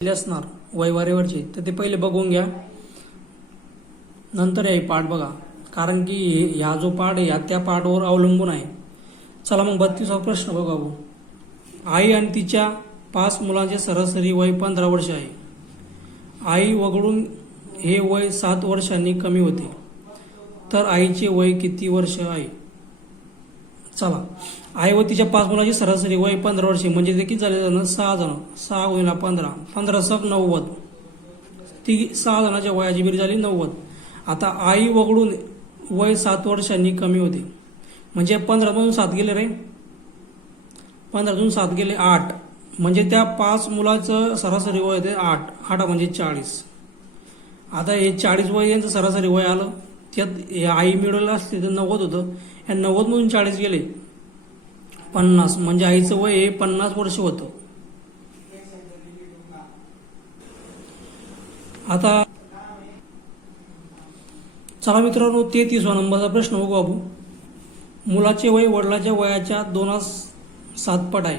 असणार वयवारीवरचे तर ते पहिले बघून घ्या, नंतर हे पाठ बघा, कारण की ह्या जो पाठ आहे त्या पाठवर अवलंबून आहे. चला मग 32वा प्रश्न बघा. आई आणि तिच्या 5 मुलांचे सरासरी वय 15 वर्ष आहे. आई वगळून हे वय 7 वर्षांनी कमी होते, तर आईचे वय किती वर्ष आहे? चला, आई व तिच्या 5 मुलांची सरासरी वय 15 वर्षे, म्हणजे ते किती झाले जण? 6 जण. 6 गुणिले 15, 15 सक 90. ती 6 जणांच्या वयाची बेरीज झाली 90. आता आई वगळून वय 7 वर्षांनी कमी होते, म्हणजे 15 7 गेले रे, 15 7 गेले 8, म्हणजे त्या 5 मुलाचं सरासरी वय ते 8. 8 म्हणजे 40. आता हे 40 वय यांचं सरासरी वय आलं, त्यात आई मिळवलं असते तर 90 होतं. या 90 मधून 40 गेले 50, म्हणजे आईचं वय हे 50 वर्ष होतं. आता चला मित्रांनो, 33वा नंबरचा प्रश्न बघू आपण. मुलाचे वय वडिलाच्या वयाच्या 2.7 पट आहे.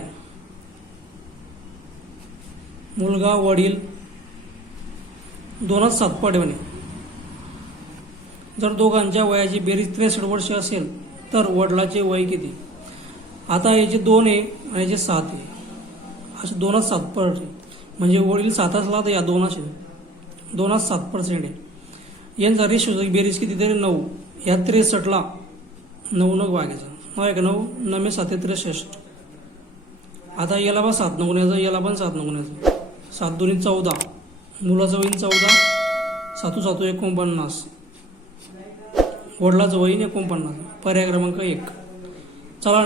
मुलगा वडील 2.7 पट आहे. जर दोघांच्या वयाची बेरीज 63 वर्ष असेल तर वडिलाचे वय किती? आता याचे 2 आहे आणि याचे 7 आहे, असे 2.7 पट आहे. म्हणजे वडील 7 असला तर या 2 असेल, 2.7% आहे. यांचा रेशोची बेरीज किती तरी 9. ह्या 63ला 9 न वागायचं, 9 1 9, 9 7 63. आता याला पण 7 न गुणायचं, याला पण 7 न गुणायचं. 7 2 14, मुलाचं होईल 14, 7 7 49, वडिलाचं होईल 49. पर्याय क्रमांक 1. चला